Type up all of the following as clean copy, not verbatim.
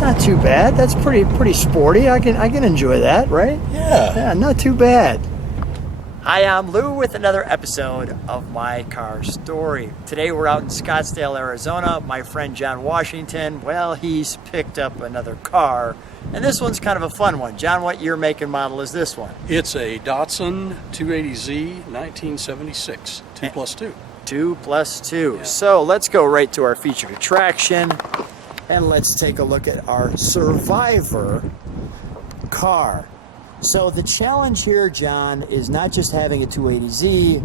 That's not too bad. That's pretty sporty. I can enjoy that, right? Yeah, not too bad. Hi, I'm Lou with another episode of My Car Story. Today we're out in Scottsdale, Arizona. My friend John Washington, well, he's picked up another car, and this one's kind of a fun one. John, what year, make, and model is this one? it's a Datsun 280Z 1976 2+2. 2+2. Yeah. So let's go right to our featured attraction, and let's take a look at our Survivor car. So the challenge here, John, is not just having a 280Z,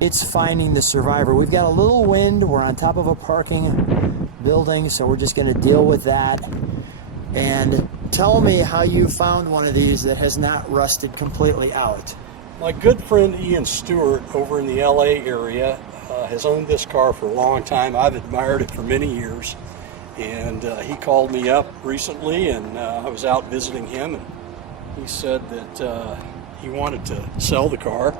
it's finding the Survivor. We've got a little wind, we're on top of a parking building, so we're just going to deal with that. And tell me how you found one of these that has not rusted completely out. My good friend Ian Stewart over in the LA area has owned this car for a long time. I've admired it for many years, and he called me up recently, and I was out visiting him, and he said that he wanted to sell the car,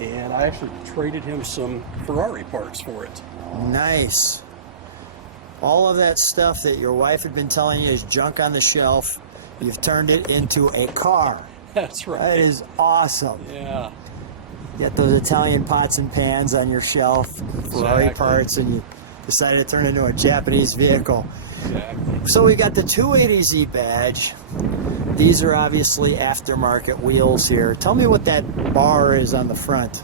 and I actually traded him some Ferrari parts for it. Nice. All of that stuff that your wife had been telling you is junk on the shelf, you've turned it into a car. That's right. That is awesome. Yeah. You got those Italian pots and pans on your shelf, Ferrari Exactly. parts, and you decided to turn it into a Japanese vehicle. Exactly. So we got the 280Z badge. These are obviously aftermarket wheels here. Tell me what that bar is on the front.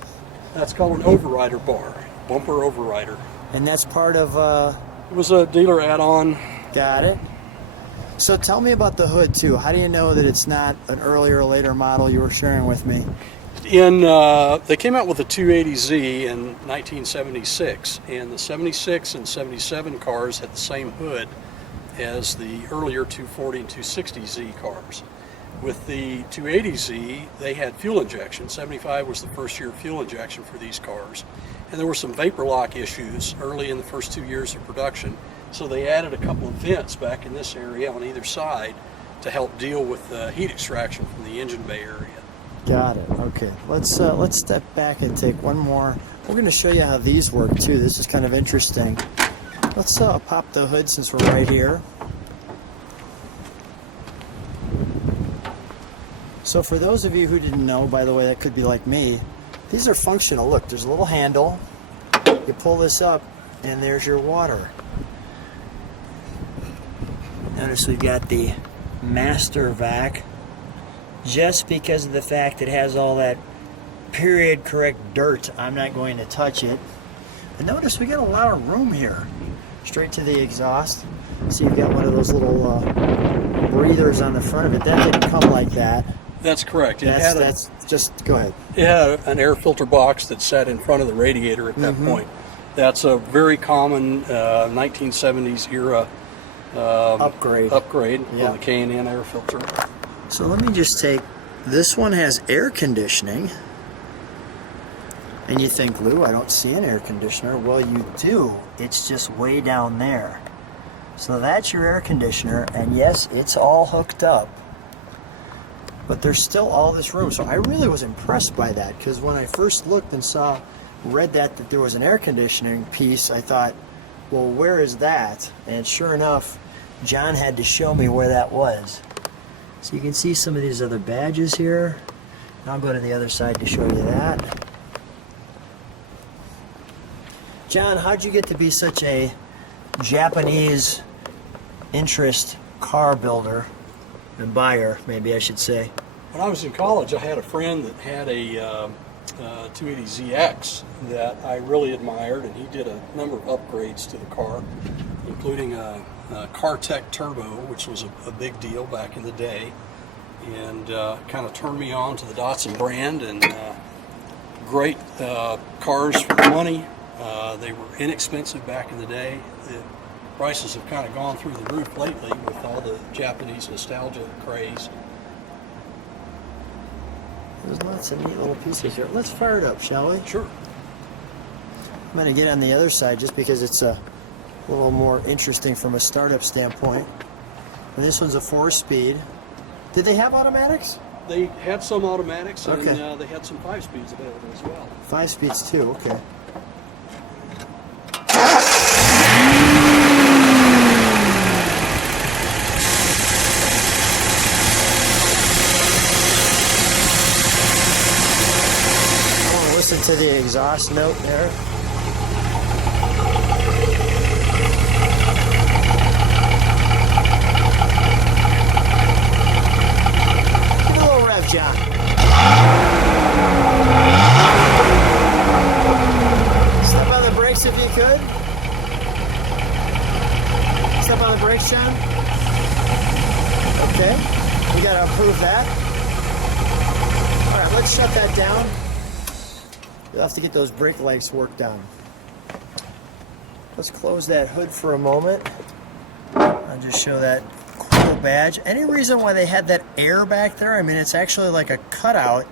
That's called an overrider bar, bumper overrider. And that's part of, It was a dealer add-on. got it. So tell me about the hood too. How do you know that it's not an earlier or later model you were sharing with me? They came out with a 280Z in 1976, and the 76 and 77 cars had the same hood as the earlier 240 and 260Z cars. With the 280Z, they had fuel injection. 75 was the first year of fuel injection for these cars, and there were some vapor lock issues early in the first 2 years of production, so they added a couple of vents back in this area on either side to help deal with heat extraction from the engine bay area. Got it. Okay. Let's step back and take one more. We're going to show you how these work too. This is kind of interesting. Let's pop the hood since we're right here. So for those of you who didn't know, by the way, that could be like me, these are functional. Look, there's a little handle. You pull this up, and there's your water. Notice we've got the master vac. Just because of the fact it has all that period correct dirt, I'm not going to touch it. And notice we got a lot of room here. Straight to the exhaust. So you've got one of those little breathers on the front of it. That didn't come like that. That's correct. That's just, go ahead. It had an air filter box that sat in front of the radiator at that point. That's a very common 1970s era Upgrade. on the K&N air filter. So let me just take, this one has air conditioning. And you think, Lou, I don't see an air conditioner. Well, you do. It's just way down there. So that's your air conditioner, and yes, it's all hooked up. But there's still all this room. So I really was impressed by that, because when I first looked and read that there was an air conditioning piece, I thought, well, where is that? And sure enough, John had to show me where that was. So you can see some of these other badges here. I'll go to the other side to show you that. John, how'd you get to be such a Japanese interest car builder and buyer, maybe I should say? When I was in college, I had a friend that had a 280ZX that I really admired, and he did a number of upgrades to the car, including a CarTech Turbo, which was a big deal back in the day, and kind of turned me on to the Datsun brand, and great cars for the money. They were inexpensive back in the day. The prices have kind of gone through the roof lately with all the Japanese nostalgia craze. There's lots of neat little pieces here. Let's fire it up, shall we? Sure. I'm going to get on the other side just because it's a little more interesting from a startup standpoint. And this one's a 4-speed. Did they have automatics? They had some automatics, and Okay. they had some 5-speeds available as well. 5 speeds too, okay. exhaust note there. Give it a little rev, John. Step on the brakes if you could. Step on the brakes, John. Okay, we gotta approve that. All right, let's shut that down. You'll have to get those brake lights worked on. Let's close that hood for a moment. I'll just show that cool badge. Any reason why they had that air back there? I mean, it's actually like a cutout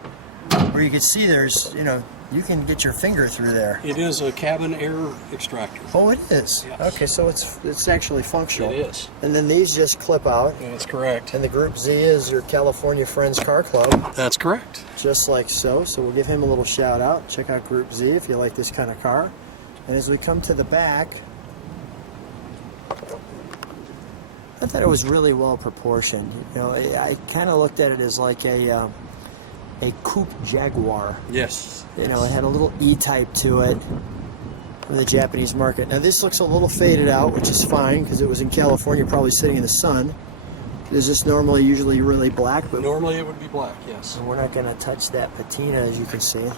where you can see there's, you know, you can get your finger through there. It is a cabin air extractor. Oh, it is? Yes. Okay, so it's actually functional. It is. And then these just clip out. That's correct. And the Group Z is your California Friends Car Club. That's correct. Just like so. So we'll give him a little shout out. Check out Group Z if you like this kind of car. And as we come to the back, I thought it was really well proportioned. You know, I kind of looked at it as like a coupe Jaguar. Yes. You know, it had a little E-type to it from the Japanese market. Now this looks a little faded out, which is fine because it was in California, probably sitting in the sun. Is this usually really black? But normally it would be black, yes. we're not going to touch that patina, as you can see.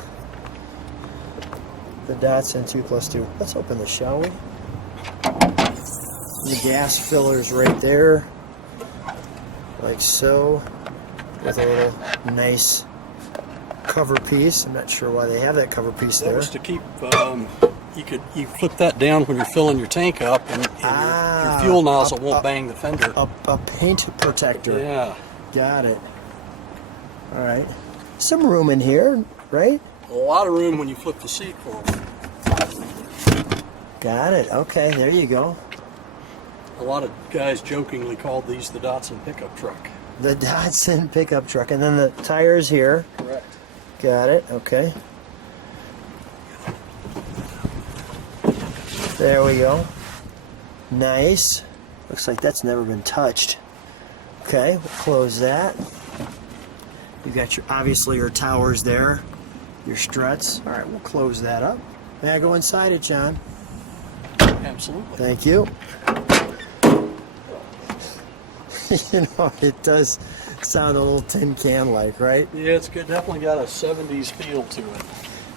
The Datsun 2+2. Let's open this, shall we? The gas filler's right there, like so, with a little nice cover piece. I'm not sure why they have that cover piece there. That was to keep, you flip that down when you're filling your tank up, and your fuel nozzle won't bang the fender. A paint protector. Yeah. Got it. All right. Some room in here, right? A lot of room when you flip the seat forward. Got it. Okay, there you go. A lot of guys jokingly called these the Datsun pickup truck. The Datsun pickup truck. And then the tires here. Correct. Got it. Okay. There we go. Nice. Looks like that's never been touched. Okay, we'll close that. You got your, obviously, your towers there, your struts. All right, we'll close that up. May I go inside it, John? Absolutely. Thank you. You know, it does sound a little tin can-like, right? Yeah, it's good. Definitely got a 70s feel to it.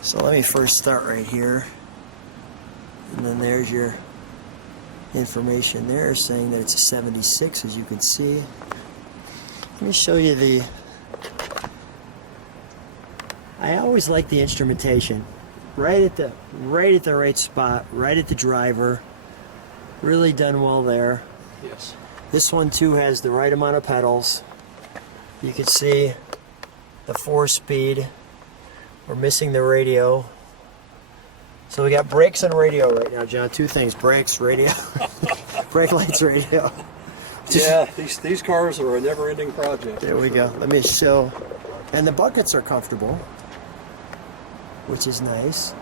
So let me first start right here. And then there's your information there saying that it's a 76, as you can see. Let me show you the... I always like the instrumentation. Right at the right spot, right at the driver. Really done well there. Yes. This one too has the right amount of pedals. You can see the 4-speed. We're missing the radio. So we got brakes and radio right now, John. Two things: brakes, radio, brake lights, radio. Yeah, these cars are a never-ending project. There we go. Let me show. And the buckets are comfortable, which is nice.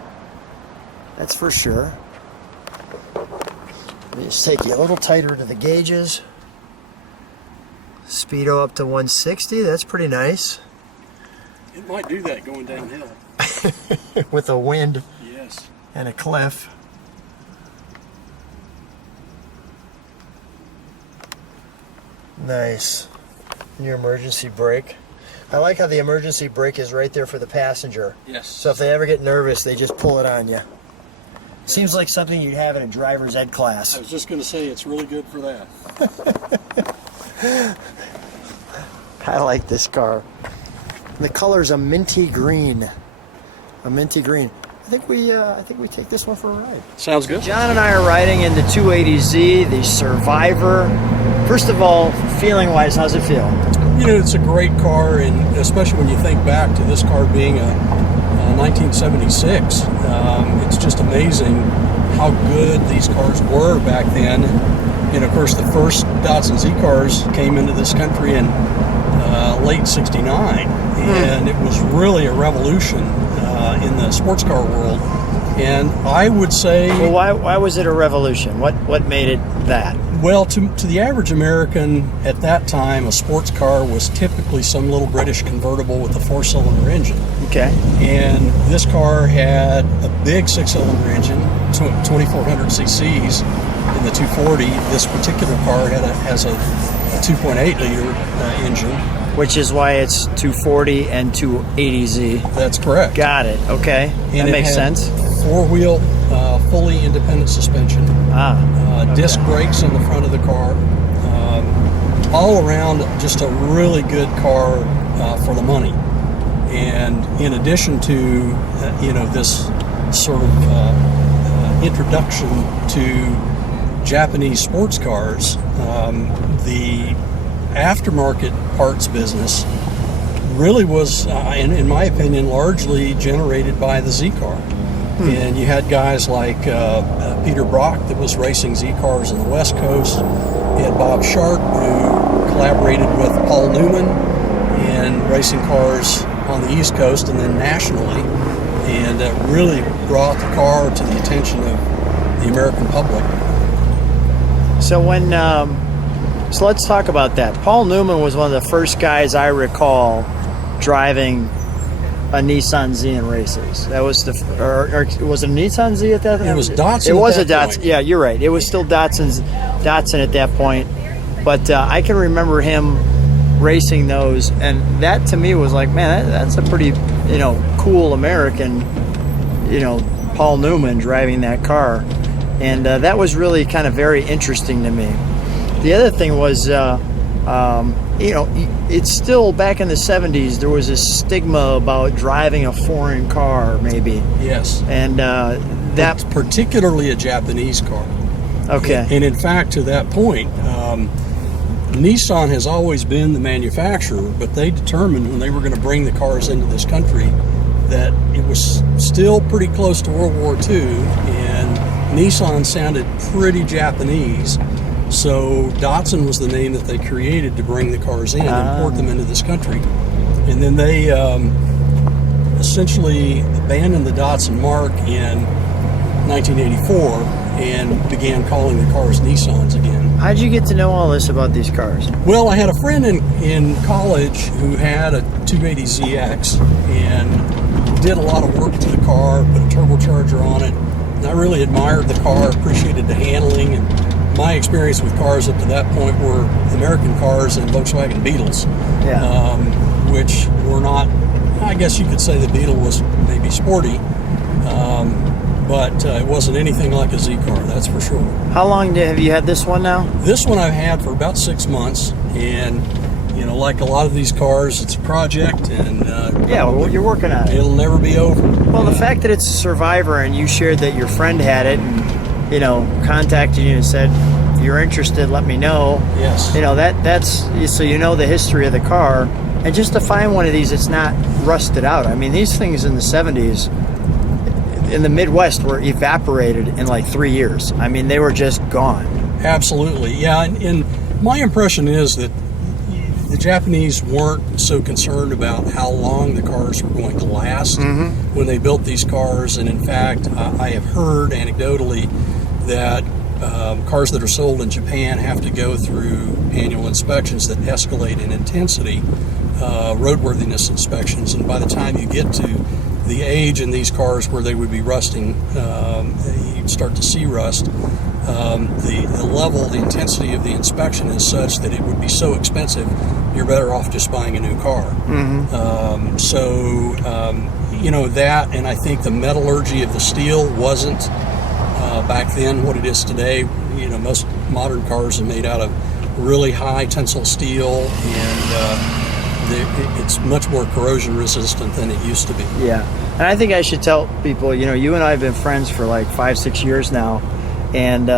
That's for sure. Let me just take you a little tighter to the gauges. Speedo up to 160. That's pretty nice. It might do that going downhill. With a wind. Yes. And a cliff. Nice. Your emergency brake. I like how the emergency brake is right there for the passenger. Yes. So if they ever get nervous, they just pull it on you. Seems like something you'd have in a driver's ed class. I was just going to say it's really good for that. I like this car. The color's a minty green. A minty green. I think we take this one for a ride. Sounds good. John and I are riding in the 280Z, the Survivor. First of all, feeling-wise, how's it feel? You know, it's a great car, and especially when you think back to this car being a 1976. It's just amazing how good these cars were back then. And of course, the first Datsun Z cars came into this country in late '69, and it was really a revolution in the sports car world. And I would say... Well, why was it a revolution? What made it that? Well, to the average American at that time, a sports car was typically some little British convertible with a 4-cylinder engine. Okay. And this car had a big 6-cylinder engine, 2,400 cc's in the 240. This particular car has a 2.8 liter engine. Which is why it's 240 and 280Z. That's correct. Got it. Okay. And that makes sense. 4-wheel, fully independent suspension. Okay. Disc brakes in the front of the car. All around, just a really good car for the money. And in addition to, this sort of introduction to Japanese sports cars, the aftermarket parts business really was, in my opinion, largely generated by the Z car. And you had guys like Peter Brock that was racing Z cars on the West Coast. You had Bob Sharp, who collaborated with Paul Newman in racing cars on the East Coast and then nationally, and really brought the car to the attention of the American public. So so let's talk about that. Paul Newman was one of the first guys I recall driving a Nissan Z in races. That was or was it a Nissan Z at that time? It was Datsun. It was a Datsun. Datsun. Yeah, you're right. It was still Datsun at that point. But I can remember him racing those, and that to me was like, man, that's a pretty, cool American, Paul Newman driving that car, and that was really kind of very interesting to me. The other thing was, it's still back in the 70s, there was this stigma about driving a foreign car, maybe. Yes. And that's particularly a Japanese car. Okay. And in fact, to that point, Nissan has always been the manufacturer, but they determined when they were going to bring the cars into this country that it was still pretty close to World War II, and Nissan sounded pretty Japanese. So Datsun was the name that they created to bring the cars in and import them into this country. And then they essentially abandoned the Datsun mark in 1984 and began calling the cars Nissans again. How did you get to know all this about these cars? Well, I had a friend in college who had a 280ZX and did a lot of work to the car, put a turbocharger on it. And I really admired the car, appreciated the handling, and my experience with cars up to that point were American cars and Volkswagen Beetles, which were not, I guess you could say the Beetle was maybe sporty, but it wasn't anything like a Z car, that's for sure. How long have you had this one now? This one I've had for about 6 months, and like a lot of these cars, it's a project, and you're working on it. It'll never be over. Well, the fact that it's a Survivor and you shared that your friend had it and contacted you and said, if you're interested, let me know. Yes. That's so the history of the car. And just to find one of these that's not rusted out. I mean, these things in the 70s in the Midwest were evaporated in like 3 years. I mean, they were just gone. Absolutely. Yeah, and my impression is that the Japanese weren't so concerned about how long the cars were going to last when they built these cars. And in fact, I have heard anecdotally that cars that are sold in Japan have to go through annual inspections that escalate in intensity, roadworthiness inspections, and by the time you get to the age in these cars where they would be rusting, you'd start to see rust. The level, the intensity of the inspection is such that it would be so expensive, you're better off just buying a new car. That, and I think the metallurgy of the steel wasn't back then what it is today. Most modern cars are made out of really high tensile steel, and it's much more corrosion resistant than it used to be. Yeah, and I think I should tell people, you and I have been friends for like 5-6 years now, and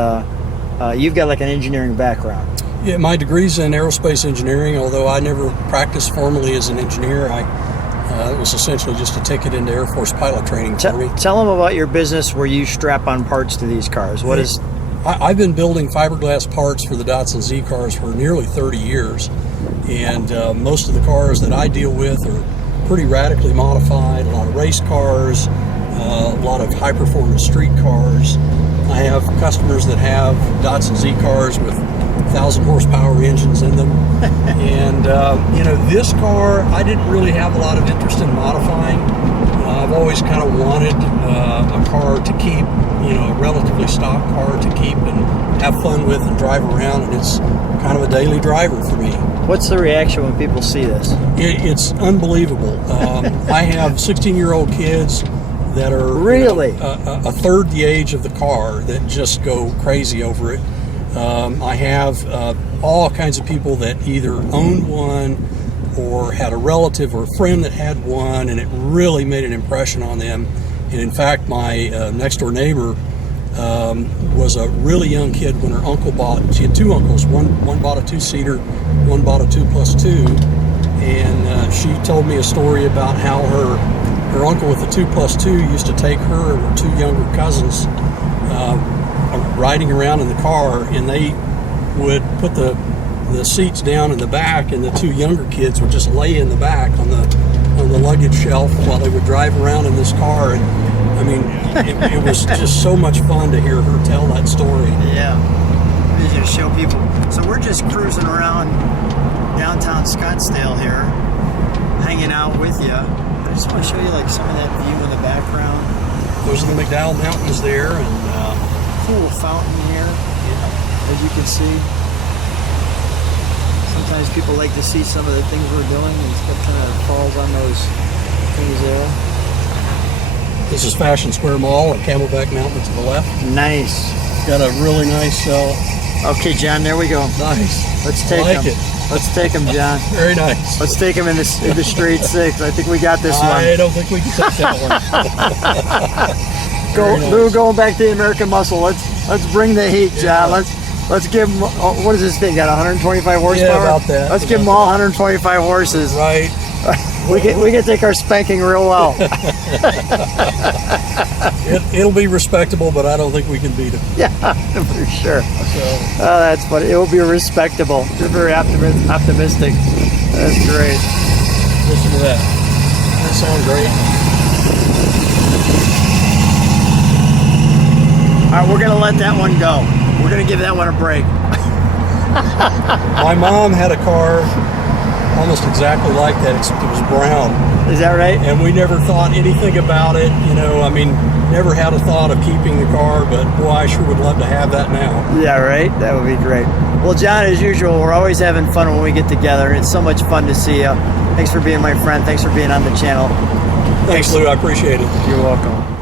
you've got like an engineering background. Yeah, my degree's in aerospace engineering, although I never practiced formally as an engineer. It was essentially just a ticket into Air Force pilot training for me. Tell them about your business where you strap on parts to these cars. What is... I've been building fiberglass parts for the Datsun Z cars for nearly 30 years, and most of the cars that I deal with are pretty radically modified, a lot of race cars, a lot of high-performance street cars. I have customers that have Datsun Z cars with 1,000 horsepower engines in them. And, you know, this car, I didn't really have a lot of interest in modifying. I've always kind of wanted a car to keep, you know, a relatively stock car to keep and have fun with and drive around, and it's kind of a daily driver for me. What's the reaction when people see this? It's unbelievable. I have 16-year-old kids that are really a third the age of the car that just go crazy over it. I have all kinds of people that either owned one or had a relative or a friend that had one, and it really made an impression on them. And in fact, my next door neighbor was a really young kid when her uncle bought, she had two uncles, one bought a two-seater, one bought a 2+2, and she told me a story about how her uncle with the 2+2 used to take her and her two younger cousins riding around in the car, and they would put the seats down in the back, and the two younger kids would just lay in the back on the luggage shelf while they would drive around in this car. And I mean, it was just so much fun to hear her tell that story. Yeah, easy to show people. So we're just cruising around downtown Scottsdale here, hanging out with you. I just want to show you like some of that view in the background. Those are the McDowell Mountains there, and cool fountain here, as you can see. Sometimes people like to see some of the things we're doing, and stuff kind of falls on those things there. This is Fashion Square Mall and Camelback Mountain to the left. Nice. Got a really nice. Okay, John, there we go. Nice. Let's take I like him. it. Let's take him, John. Very nice. Let's take him in the straight six. I think we got this one. I don't think we can take that one. Lou, going back to the American Muscle. Let's bring the heat, John. Yeah. Let's give him. What is this thing? Got 125 horsepower? Yeah, about that. Let's give them all 125 horses. Right. We can take our spanking real well. It'll be respectable, but I don't think we can beat it. Yeah, for sure. So, Oh, that's funny. It will be respectable. You're very optimistic. That's great. listen to that. That sounds great. All right, we're gonna let that one go. We're gonna give that one a break. My mom had a car almost exactly like that, except it was brown. Is that right? And we never thought anything about it, you know. I mean, never had a thought of keeping the car, but boy, I sure would love to have that now. Yeah, right? That would be great. Well, John, as usual, we're always having fun when we get together. It's so much fun to see you. Thanks for being my friend. Thanks for being on the channel. Thanks, Lou. I appreciate it. You're welcome.